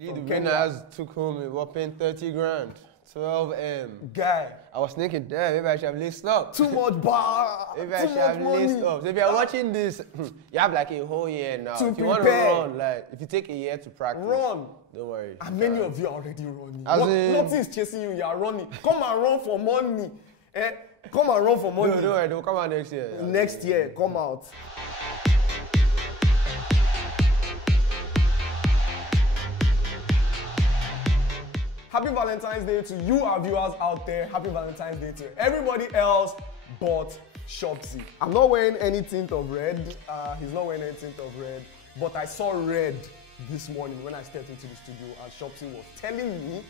The winners took home a whopping 30 grand. 12M. Guy. I was thinking, damn, maybe I should have laced up. Too much bar. Maybe I should have laced up. So if you're watching this, you have like a whole year now. To if you want to run, like, if you take a year to practice, run. Don't worry. And many of you are already running. Nothing is chasing you, you are running. Come and run for money. Come and run for money. No, don't worry, they'll come out next year. Next year, come out. Happy Valentine's Day to you, our viewers out there. Happy Valentine's Day to everybody else but Shopsy. I'm not wearing any tint of red. He's not wearing any tint of red. But I saw red this morning when I stepped into the studio and Shopsy was telling me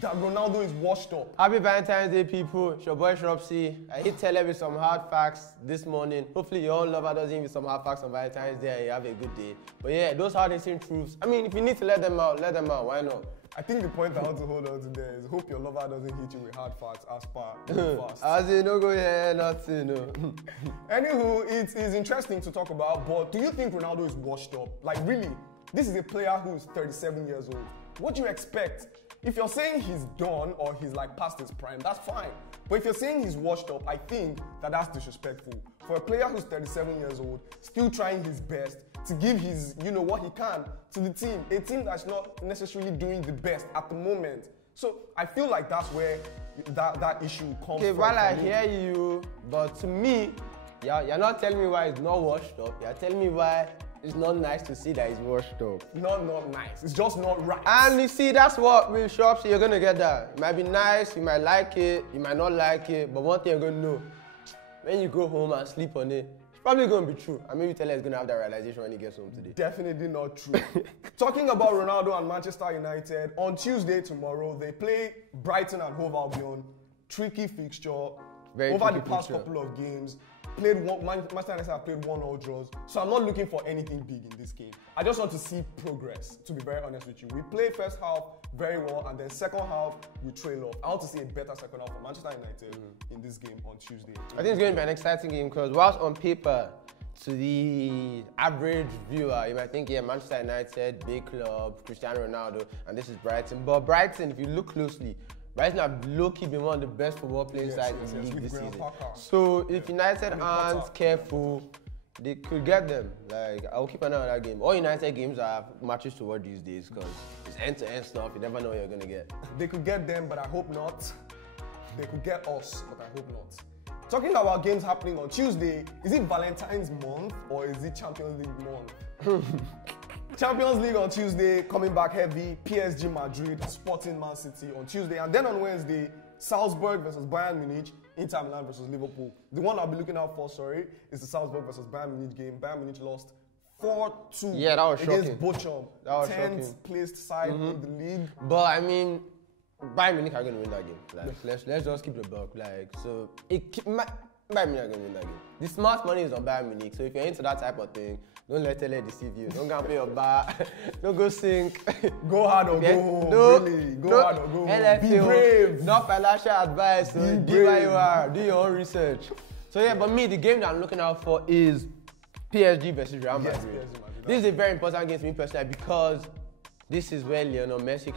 that Ronaldo is washed up. Happy Valentine's Day, people. It's your boy Shopsy. I hit Tele with some hard facts this morning. Hopefully your own lover doesn't give you some hard facts on Valentine's Day and you have a good day. But yeah, those hard-hitting truths. I mean, if you need to let them out, let them out. Why not? I think the point I want to hold on to there is hope your lover doesn't hit you with hard facts as per fast. As in, no go here, nothing, no. Anywho, it is interesting to talk about, but do you think Ronaldo is washed up? Like really, this is a player who's 37 years old. What do you expect? If you're saying he's done or he's like past his prime, that's fine. But if you're saying he's washed up, I think that that's disrespectful. For a player who's 37 years old, still trying his best to give his, what he can to the team, a team that's not necessarily doing the best at the moment. So I feel like that's where that issue comes from. Okay, while I hear you, but to me, you're not telling me why he's not washed up. You're telling me why it's not nice to see that he's washed up. Not nice. It's just not right. And you see, that's what with Shopsy, you're gonna get that. It might be nice, you might like it, you might not like it, but one thing you're gonna know, when you go home and sleep on it, it's probably gonna be true. And maybe Tele is gonna have that realization when he gets home today. Definitely not true. Talking about Ronaldo and Manchester United, on Tuesday tomorrow, they play Brighton and Hove Albion. Tricky fixture. Very over tricky the past fixture. couple of games. Manchester United have played 1-1 draws, so I'm not looking for anything big in this game. I just want to see progress, to be very honest with you. We play first half very well, and then second half, we trail off. I want to see a better second half for Manchester United in this game on Tuesday. I think it's going to be an exciting game because whilst on paper, to the average viewer, you might think, yeah, Manchester United, big club, Cristiano Ronaldo, and this is Brighton. But Brighton, if you look closely, Brighton have low-key been one of the best football playing sides in the league this season. So if United aren't careful, they could get them. Like, I'll keep an eye on that game. All United games are matches to watch these days because it's end-to-end stuff. You never know what you're going to get. They could get them, but I hope not. They could get us, but I hope not. Talking about games happening on Tuesday, is it Valentine's month or is it Champions League month? Champions League on Tuesday, coming back heavy. PSG Madrid, Sporting Man City on Tuesday. And then on Wednesday, Salzburg versus Bayern Munich, Inter Milan versus Liverpool. The one I'll be looking out for, is the Salzburg versus Bayern Munich game. Bayern Munich lost 4-2 yeah, that was against shocking. Bochum. That was 10th shocking. placed side in the league. But I mean, Bayern Munich are going to win that game. Like, let's just keep the buck. Like, so Bayern Munich are going to win that game. The smart money is on Bayern Munich. So if you're into that type of thing, don't let Tele deceive you. Don't go and pay your bar. Don't go sink. Go hard or go home. No, really. Go hard or go home. LFO, Be brave. Not financial advice. So do what you are. Do your own research. So yeah, but me, the game that I'm looking out for is PSG versus Real Madrid. Yes, PSG Madrid. This is a very important game to me personally because this is where Lionel Messi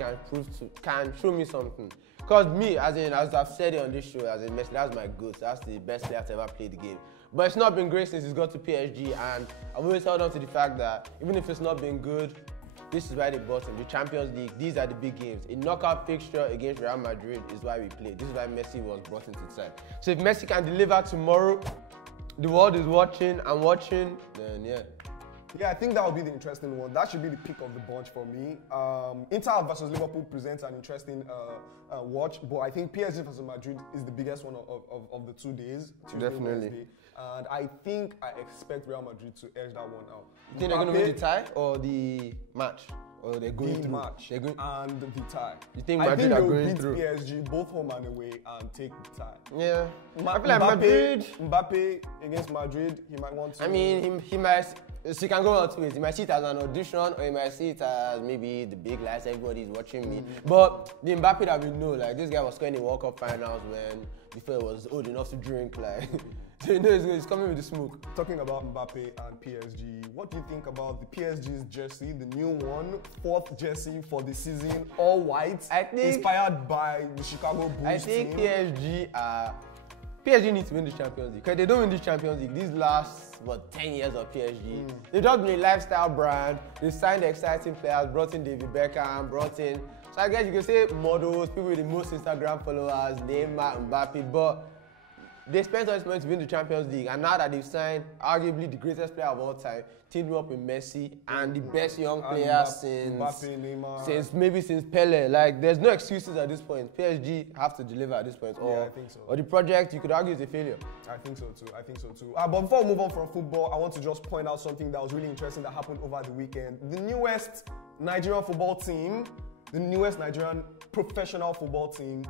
can show me something. Because me, as I've said it on this show, as in Messi, that's my GOAT. That's the best player to ever play the game. But it's not been great since he's got to PSG, and I've always held on to the fact that even if it's not been good, this is why they bought him. The Champions League, these are the big games. A knockout fixture against Real Madrid is why we play. This is why Messi was brought into the side. So if Messi can deliver tomorrow, the world is watching and watching, then yeah. Yeah, I think that would be the interesting one. That should be the pick of the bunch for me. Inter versus Liverpool presents an interesting watch, but I think PSG versus Madrid is the biggest one of the 2 days. Tuesday, Definitely. Wednesday. And I expect Real Madrid to edge that one out. You think they're going to win the tie or the match? Or they're going the through? match and the tie. You think Madrid are going through? I think they'll beat PSG both home and away and take the tie. Yeah. I feel like Madrid. Mbappe against Madrid, he might want to. I mean, he might. So you can go on to it. He might see it as an audition, or he might see it as maybe the big lights, everybody's watching me. But the Mbappe that we know, like this guy was scoring in World Cup finals when before he was old enough to drink. Like So you know he's coming with the smoke. Talking about Mbappe and PSG, what do you think about the PSG's jersey, the new one, fourth jersey for the season, all white, inspired by the Chicago Bulls I think team? PSG needs to win the Champions League. Because they don't win the Champions League, these last, 10 years of PSG, they've just been a lifestyle brand. They signed exciting players, brought in David Beckham, so I guess you can say models, people with the most Instagram followers, Neymar, Mbappe, but they spent all this money to win the Champions League, and now that they've signed arguably the greatest player of all time, teamed up with Messi and the best young player since Pele. Like, there's no excuses at this point. PSG have to deliver at this point. I think so. Or the project, you could argue, is a failure. I think so too. But before we move on from football, I want to just point out something that was really interesting that happened over the weekend. The newest Nigerian football team, the newest Nigerian professional football team,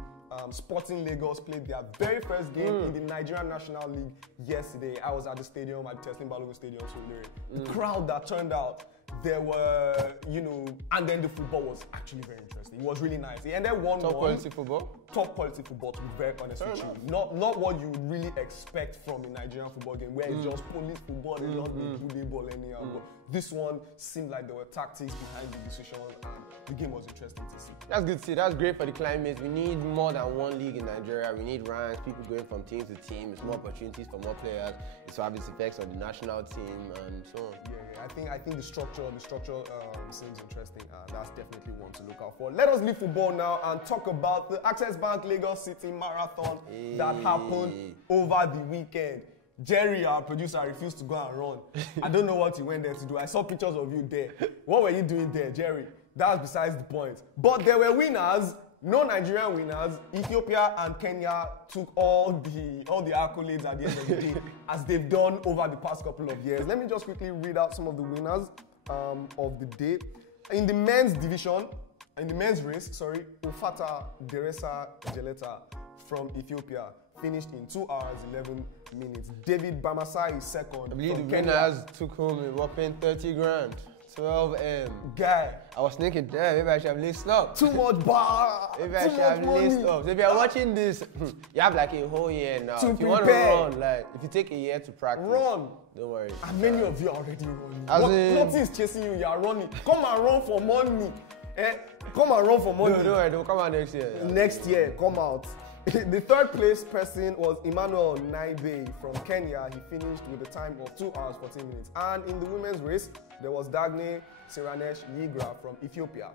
Sporting Lagos, played their very first game in the Nigerian National League yesterday. I was at the stadium, at the Tele Balogun Stadium, so the crowd that turned out, there were, and then the football was actually very interesting. It was really nice. It ended 1-1. Top quality football? Top quality football, to be very honest with you. Not what you would really expect from a Nigerian football game, where it's just police football, they just do the ball anyhow. But this one seemed like there were tactics behind the decision, and the game was interesting to see. That's good to see. That's great for the climate. We need more than one league in Nigeria. We need ranks, people going from team to team. It's more opportunities for more players. It's have its effects on the national team and so on. Yeah. I think the structure seems interesting, and that's definitely one to look out for. Let us leave football now and talk about the Access Bank Lagos City Marathon that happened over the weekend. Jerry, our producer, refused to go and run. I don't know what he went there to do. I saw pictures of you there. What were you doing there, Jerry? That's besides the point. But there were winners, no Nigerian winners. Ethiopia and Kenya took all the accolades at the end of the day, as they've done over the past couple of years. Let me just quickly read out some of the winners of the day. In the men's division, in the men's race, Ufata Deresa Jeleta from Ethiopia finished in 2 hours, 11 minutes. David Bamasai is second. I believe the winners took home a whopping 30 grand. 12M. Guy. I was thinking, damn, maybe I should have laced up. Too much bar. Maybe I should have laced up. So if you're watching this, you have like a whole year now. To if you want to run, like, if you take a year to practice, run. Don't worry. And many of you are already running. Nothing is chasing you, you are running. Come and run for money. Come and run for money. No, don't worry, they'll come out next year. Yeah. Next year, come out. The third place person was Emmanuel Naibe from Kenya. He finished with a time of 2 hours, 14 minutes. And in the women's race, there was Dagne Siranesh Yigra from Ethiopia,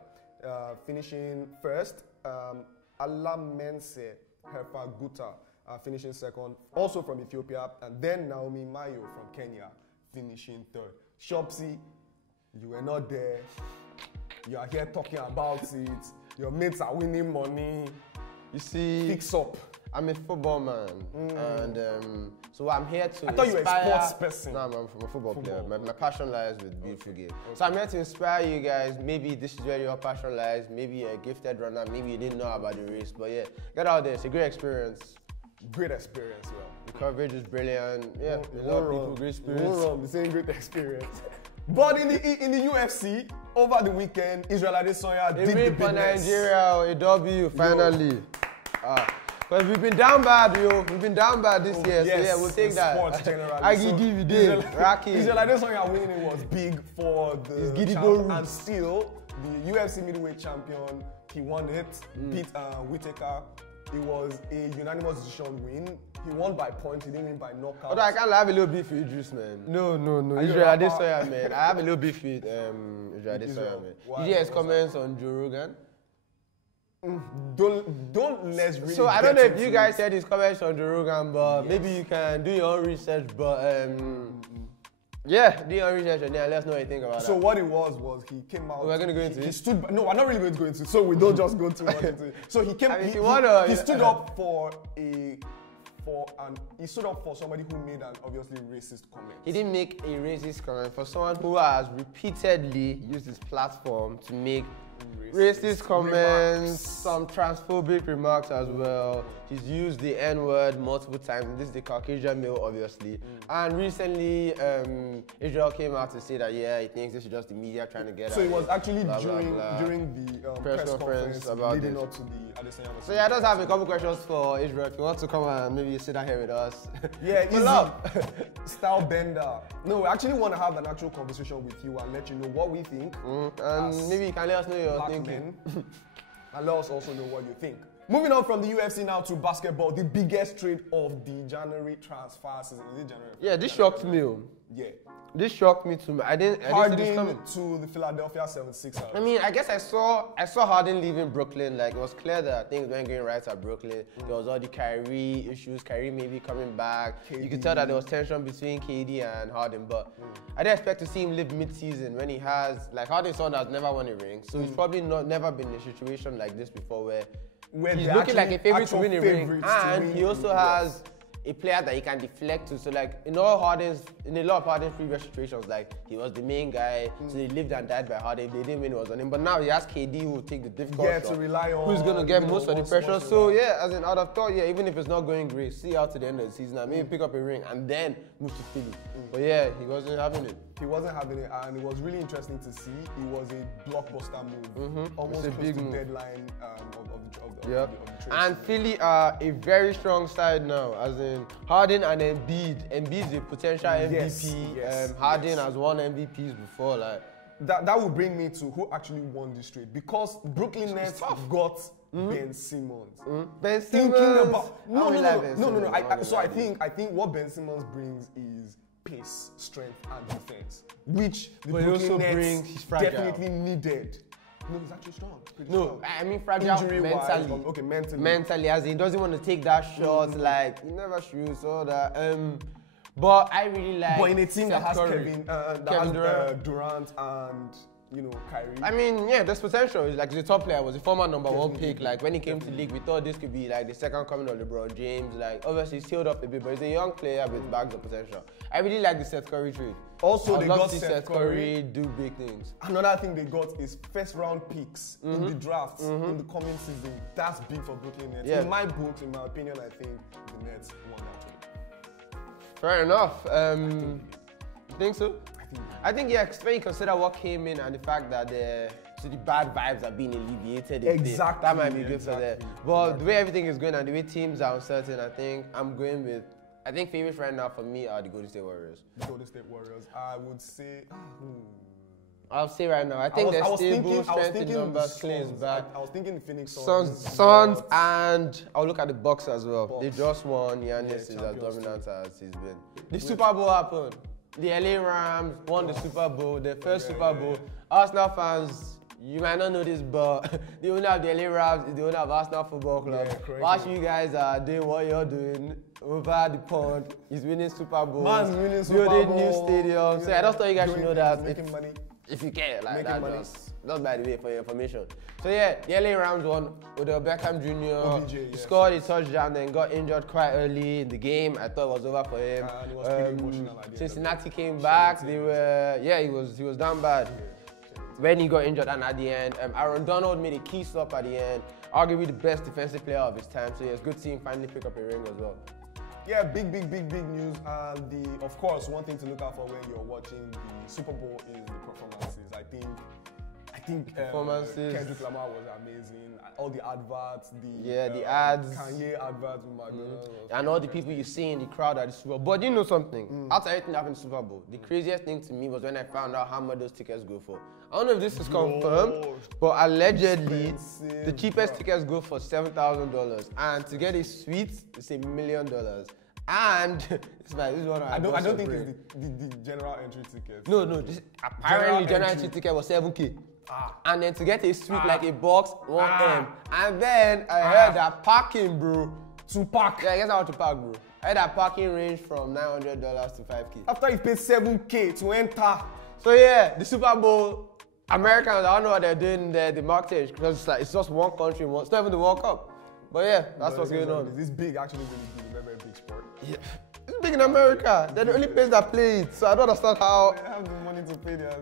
finishing first. Alamense Herpa Guta finishing second, also from Ethiopia. And then Naomi Mayo from Kenya finishing third. Shopsy, you were not there. You are here talking about it. Your mates are winning money. You see, fix up. I'm a football man, and so I'm here to I thought inspire. You were a sports person. No, I'm a football player. My passion lies with beautiful game. Okay. So I'm here to inspire you guys. Maybe this is where your passion lies. Maybe you're a gifted runner. Maybe you didn't know about the race. But yeah, get out there. It's a great experience. Great experience, yeah. The coverage is brilliant. Yeah, a lot of people, great experience. The same great experience. But in the UFC, over the weekend, Israel Adesanya did the business. For Nigeria, a W, finally. Because we've been down bad, yo. We've been down bad this year. Yes, so yeah, we'll take that. Sports generally. I give you this. Israel Adesanya winning was big for the champ, and still the UFC middleweight champion, he won it. Beat Whittaker. It was a unanimous decision win. He won by points, he didn't win by knockout. Although I can't have a little beef with Idris, man. No. Israel Adesanya, man. I have a little beef with Israel Adesanya, man. Did you hear his comments on Joe Rogan? Don't let's really. So I don't know if you guys heard his comments on Joe Rogan, but maybe you can do your own research. But yeah, do your own research and then let us know what you think about that. So what it was he came out. We're gonna go into it. He stood. No, we're not really going to go into it. So we don't just go too much into it. So he came. He stood up he stood up for somebody who made an obviously racist comment. He didn't make a racist comment. For someone who has repeatedly used his platform to make racist comments, some transphobic remarks as well. He's used the N-word multiple times. This is the Caucasian male, obviously. And recently, Israel came out to say that, yeah, he thinks this is just the media trying to get So at it was actually blah, during blah, blah. during the press conference about leading this. up to the Adesanya. So yeah, I just have a couple questions for Israel. If you want to come and maybe sit down here with us. Yeah, Pull easy. up. Style bender. No, we actually want to have an actual conversation with you and let you know what we think. And maybe you can let us know your Black thinking. men. And let us also know what you think. Moving on from the UFC now to basketball, the biggest trade of the January transfer season. Is it January? Yeah, this shocked me. Yeah. This shocked me too. I didn't see this Harden coming. to the Philadelphia 76ers. I mean, I guess I saw Harden leaving Brooklyn. Like, it was clear that things weren't going right at Brooklyn. There was all the Kyrie issues, Kyrie maybe coming back. KD. You could tell that there was tension between KD and Harden, but I didn't expect to see him live mid-season when he has, like, Harden's son has never won a ring, so he's probably never been in a situation like this before where he's they're looking like a actually favorite to win a ring, favorites to and win he also it, has a player that he can deflect to. So like in a lot of Harden's previous situations, like he was the main guy, so they lived and died by Harden. They didn't win, it was on him. But now he has KD who will take the difficult shot, to rely on. who's gonna get most of the pressure. So yeah. yeah, as in out of thought, yeah, even if it's not going great, see out to the end of the season and maybe pick up a ring and then move to Philly. But yeah, he wasn't having it. He wasn't having it, and it was really interesting to see. It was a blockbuster move, almost It's a close big to move. deadline of the Yep. trade. And Philly are a very strong side now, as in Harden and Embiid. Embiid's a potential MVP. Harden has won MVPs before. Like That will bring me to who actually won this trade, because Brooklyn Nets got Ben Simmons. Ben Simmons. Thinking about no. Ben Simmons. I think what Ben Simmons brings is pace, strength, and defense, which the But he also Brooklyn brings- Nets he's fragile. definitely needed. No, he's actually strong. Pretty No, strong. I mean fragile Injury-wise, mentally. okay, mentally. Mentally, as in he doesn't want to take that shot. Like he never shoots all that. But I really like. But in a team that has Curry. Kevin Durant and Kyrie. I mean, yeah, there's potential. He's like he's a top player. Was a former number one pick. Like when he came to the league, we thought this could be like the second coming of LeBron James. Like obviously he's healed up a bit, but he's a young player with bags of potential. I really like the Seth Curry trade. Also, I'd they love got to see Seth Curry. do big things. Another thing they got is first round picks in the drafts in the coming season. That's big for Brooklyn Nets. Yeah. In my books, in my opinion, I think the Nets won that trade. Fair enough. You think so? I think yeah, when you consider what came in and the fact that the bad vibes are being alleviated, a bit, Exactly, that might be good for them. exactly, But the way everything is going and the way teams are uncertain, I think I'm going with. I think favorites right now for me are the Golden State Warriors. The Golden State Warriors. I would say. I'll say right now. I think they're stable, strength in thinking numbers, the Clay is Suns. back. I was thinking the Phoenix Suns, and I'll look at the Bucks as well. They just won. Giannis is as champions dominant as he's been. The Super Bowl happened. The LA Rams won the Super Bowl, their first Super Bowl. Arsenal fans, you might not know this, but the owner of the LA Rams is the owner of Arsenal Football Club. Whilst you guys are doing what you're doing over the pond, he's winning Super Bowls, Man's winning Super building new Bowl, stadiums. So I just thought you guys should know that. Making money. If you care, like Making that, money. just by the way for your information. So yeah, the LA Rams won with Beckham Jr. OBJ, yes. Scored a touchdown, then got injured quite early in the game. I thought it was over for him. And it was pretty emotional at the end Cincinnati came back. They were he was down bad when he got injured, and at the end, Aaron Donald made a key stop at the end. Arguably the best defensive player of his time. So yeah, it's good to see him finally pick up a ring as well. Yeah, big news. And of course, one thing to look out for when you're watching the Super Bowl is the performances. I think Performances. Kendrick Lamar was amazing. All the adverts, the ads. Kanye adverts with McDonald's. And all the people you see in the crowd at the Super Bowl. But you know something? After everything happened in the Super Bowl, the craziest thing to me was when I found out how much those tickets go for. I don't know if this is confirmed, but allegedly, Expensive, the cheapest tickets go for $7,000. And to get a suite, it's $1 million. And this is one I don't think it's the general entry ticket. No, apparently general entry entry. ticket was $7K. And then to get a suite like a box, 1M. And then I heard that parking, bro. To park. Yeah, I guess I want to park, bro. I had that parking range from $900 to $5K. After you pay $7K to enter. So yeah, the Super Bowl, Americans, I don't know what they're doing there, the marketing, because it's just one country, it's not even the World Cup. But yeah, that's what's going on. This big, actually really big, very big sport. Yeah. It's big in America. They're the only place that play it, so I don't understand how. They have the money to pay their.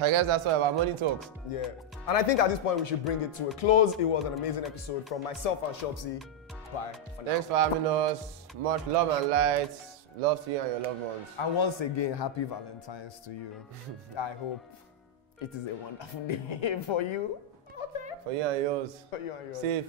I guess that's why our money talks. Yeah. And I think at this point we should bring it to a close. It was an amazing episode from myself and Shopsy. Bye. Thanks for having us. Much love and light. Love to you and your loved ones. And once again, happy Valentine's to you. I hope it is a wonderful day for you. For you and yours. For you and yours. Safe.